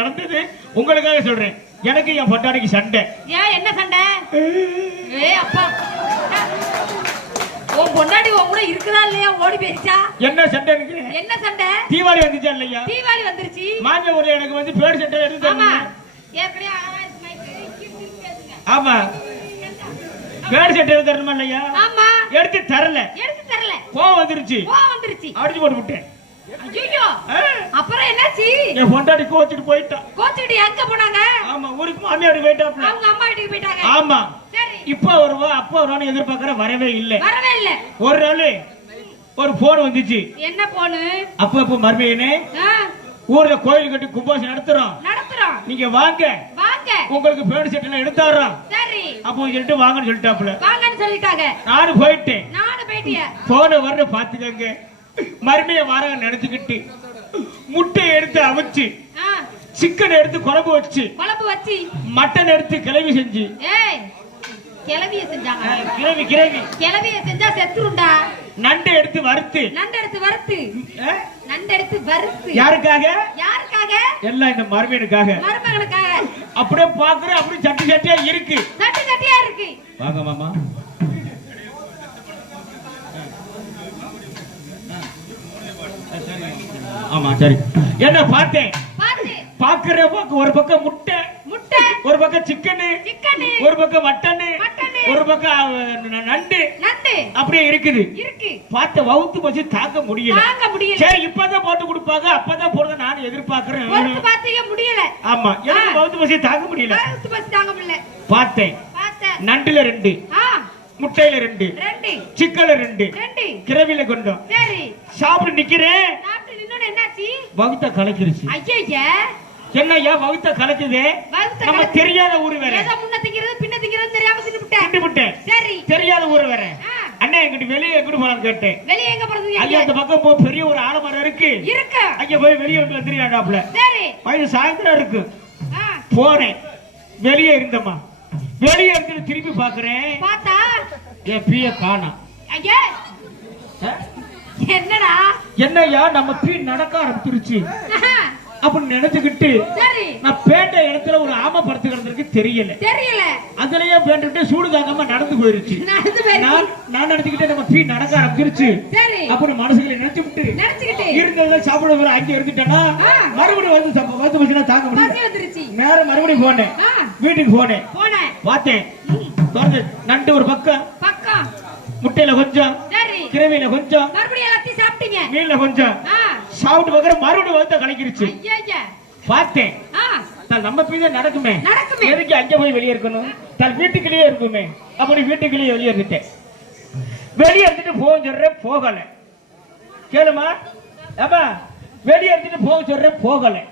நடந்தது உங்களுக்காக சொல்றேன். எனக்கு என் பொட்டாடிக்கு சண்டை. ஏன் என்ன சண்டை? ஏ அப்பா. உன் பொண்டாட்டி உன் கூட இருக்குதா இல்லையா? ஓடி போயிருச்சா? என்ன சண்டை இருக்கு என்ன சண்டை? தீபாவளி வந்துச்சா இல்லையா? தீபாவளி வந்துருச்சு. மாஞ்ச ஊர்ல எனக்கு வந்து பேடு சட்டை எடுத்து ஆமா. ஏற்கனவே. ஆமா. சட்டை எடுத்து தரணுமா இல்லையா? ஆமா. எடுத்து தரல. எடுத்து தரல. கோவம் வந்துருச்சு. போ வந்துருச்சு. அடிச்சு போட்டு விட்டேன். என்னாச்சு என் பொண்டாட்டி கோச்சிட்டு போயிட்டான் கோச்சுக்கிட்டு எங்க போனாங்க? ஆமா ஊருக்கு மாமியார் போயிட்டாப்ல அவங்க அம்மா வீட்டுக்கு போயிட்டாங்க. ஆமா. சரி. இப்ப வருவா அப்ப வருவான்னு எதிர்பார்க்கற வரவே இல்ல. வரவே இல்ல. ஒரு நாள் ஒரு போன் வந்துச்சு. என்ன போனு அப்ப இப்ப மருமையனே ஊர்ல கோயில் கட்டி கும்பாசம் நடத்துறோம். நடத்துறோம். நீங்க வாங்க. வாங்க. உங்களுக்கு பேடு செட்டெல்லாம் எடுத்தாடுறோம். சரி. அப்போ சொல்லிட்டு வாங்கன்னு சொல்லிட்டாப்புல. வாங்கன்னு சொல்லிட்டாங்க. நானும் போயிட்டேன். நானும் போயிட்டிய. போன வர பாத்துக்கங்க மருமைய வாரங்க நினைச்சுக்கிட்டு. முட்டை எடுத்து அவிச்சு சிக்கன் எடுத்து குழம்பு வச்சு குழம்பு வச்சு. மட்டன் எடுத்து கிளவி செஞ்சு. கிளவிய செஞ்சாங்க. கிளவி கிளவி கிளவிய செஞ்சா செத்துருண்டா? நண்டு எடுத்து வறுத்து. நண்டு எடுத்து வறுத்து. நண்டு எடுத்து வறுத்து. யாருக்காக? யாருக்காக? எல்லாம் இந்த மருமையனுக்காக மருமகனுக்காக அப்படியே பாக்குறேன் அப்படியே சட்டி சட்டியா இருக்கு. சட்டி சட்டியா இருக்கு. வாங்க மாமா. ஆமா சரி என்ன பார்த்தேன். பாக்குற பக்கம் ஒரு பக்கம் முட்டை முட்டை. ஒரு பக்கம் சிக்கனு சிக்கன். ஒரு பக்கம் மட்டனு. ஒரு பக்கம் நண்டு. நண்டு. அப்படியே இருக்குது. இருக்கு. பார்த்த வவுத்து பசி தாக்க முடியல. தாங்க முடியல. சரி இப்பதான் போட்டு கொடுப்பாங்க அப்பதான் போடுறத நான் எதிர்பார்க்கிறேன். பாத்தீங்க முடியல. ஆமா எனக்கு. வவுத்து பசி தாக்க முடியல? பொறுத்து பசி தாங்க முடியல. பார்த்தேன். பார்த்தேன். நண்டுல ரெண்டு. முட்டையில ரெண்டு. ரெண்டு. சிக்கன்ல ரெண்டு. ரெண்டு. கிரவில கொண்டோம் சரி. சாப்பிட்டு நிக்கிறேன். வகுத்த கலக்கிருச்சு. ஐயா என்னய்யா வகுத்த கலக்குது? நம்ம தெரியாத ஊரு வேற. தெரியாத ஊரு வேற. அண்ணா எங்கிட்ட வெளியே எங்கிட்டு போலாம் கேட்டேன். வெளிய எங்க போறது ஐயா ஐயா? அந்த பக்கம் போ பெரிய ஒரு ஆலமரம் இருக்கு. இருக்கு. அங்க போய் வெளியே வந்து வந்துருக்காடாப்ல சரி. வயது சாயந்தரம் இருக்கு. ஆ, போனேன் வெளியே இருந்தம்மா. வெளியே இருந்து திருப்பி பாக்குறேன். பார்த்தா? என் பிய காணோம் ஐயா? என்னடா? என்னய்யா நம்ம பீ நடக்க ஆரம்பிச்சிருச்சு? அப்படின்னு நினைச்சுக்கிட்டு நான் பேண்ட இடத்துல ஒரு ஆமை படுத்து கிடந்திருக்கு தெரியல. தெரியல. அதுலயே பேண்டுட்டு சூடு தாங்காம நடந்து போயிருச்சு. நான் நான் நினைச்சுக்கிட்டே நம்ம பீ நடக்க ஆரம்பிச்சிருச்சு. சரி. அப்படின்னு விட்டு நினைச்சுக்கிட்டு இருந்ததை சாப்பிட போற அங்க இருந்துட்டேன்னா. மறுபடியும் வந்து வந்து பசினா தாங்க பசி முடியல வந்துருச்சு. நேர மறுபடியும் போனேன். வீட்டுக்கு போனேன். பார்த்தேன். திறந்து. நண்டு ஒரு பக்கம். முட்டையில கொஞ்சம். சரி. கிரவியில கொஞ்சம். சாப்பிட்டீங்க மீன்ல கொஞ்சம். சாப்பிட்டு பார்க்கற மறுபடியும் வந்து கலக்கிருச்சு. பார்த்தேன். தான் நம்ம பீத நடக்குமே. நடக்குமே. எதுக்கு அங்க போய் வெளியே இருக்கணும்? தன் வீட்டுக்குள்ளேயே இருக்குமே. அப்படி வீட்டுக்குள்ளேயே வெளியே இருந்துட்டேன். வெளியே இருந்துட்டு போக சொல்றேன் போகல. கேளுமா. அப்பா வெளியே இருந்துட்டு போக சொல்றேன் போகல.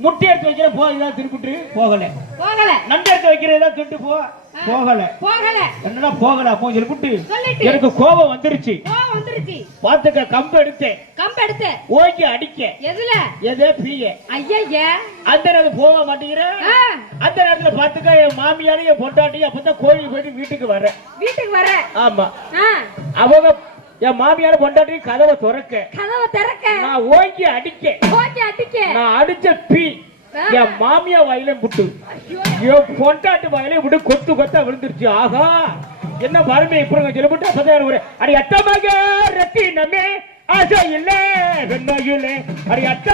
முட்டை எடுத்து வைக்கிற போ இதான் திருப்பிட்டு போகல. போகல. நண்டு எடுத்து வைக்கிறதா திருட்டு போ. போகல. போகல. என்னடா போகல அப்போ சொல்லிட்டு. எனக்கு கோபம் வந்துருச்சு. வந்துருச்சு. பாத்துக்க கம்பு எடுத்தேன். கம்பு எடுத்து. ஓங்கி அடிக்க. எதுல? எதே பீய. ஐயா அந்த நேரத்துல போக மாட்டேங்கிறேன் ஆ, அந்த நேரத்துல பாத்துக்க என் மாமியாரையும் என் பொண்டாட்டி அப்பதான் கோயிலுக்கு போயிட்டு வீட்டுக்கு வரேன் வீட்டுக்கு வர. ஆமா. அவங்க என் மாமியார பொண்டாட்டி கதவை திறக்க. கதவை திறக்க. நான் ஓங்கி அடிக்க. ஓகே அடிக்க. நான் அடிச்ச என் மாமியா வாயில விட்டு என் பொண்டாட்டு வாயில விட்டு கொத்து கொத்தா விழுந்துருச்சு. ஆகா என்ன வறுமை இப்படி சொல்லிவிட்டு? அப்பதான் ஒரு அடி அட்டமாக ரத்தி நம்மே ஆசை இல்லை வெண்மையிலே. அடி அட்ட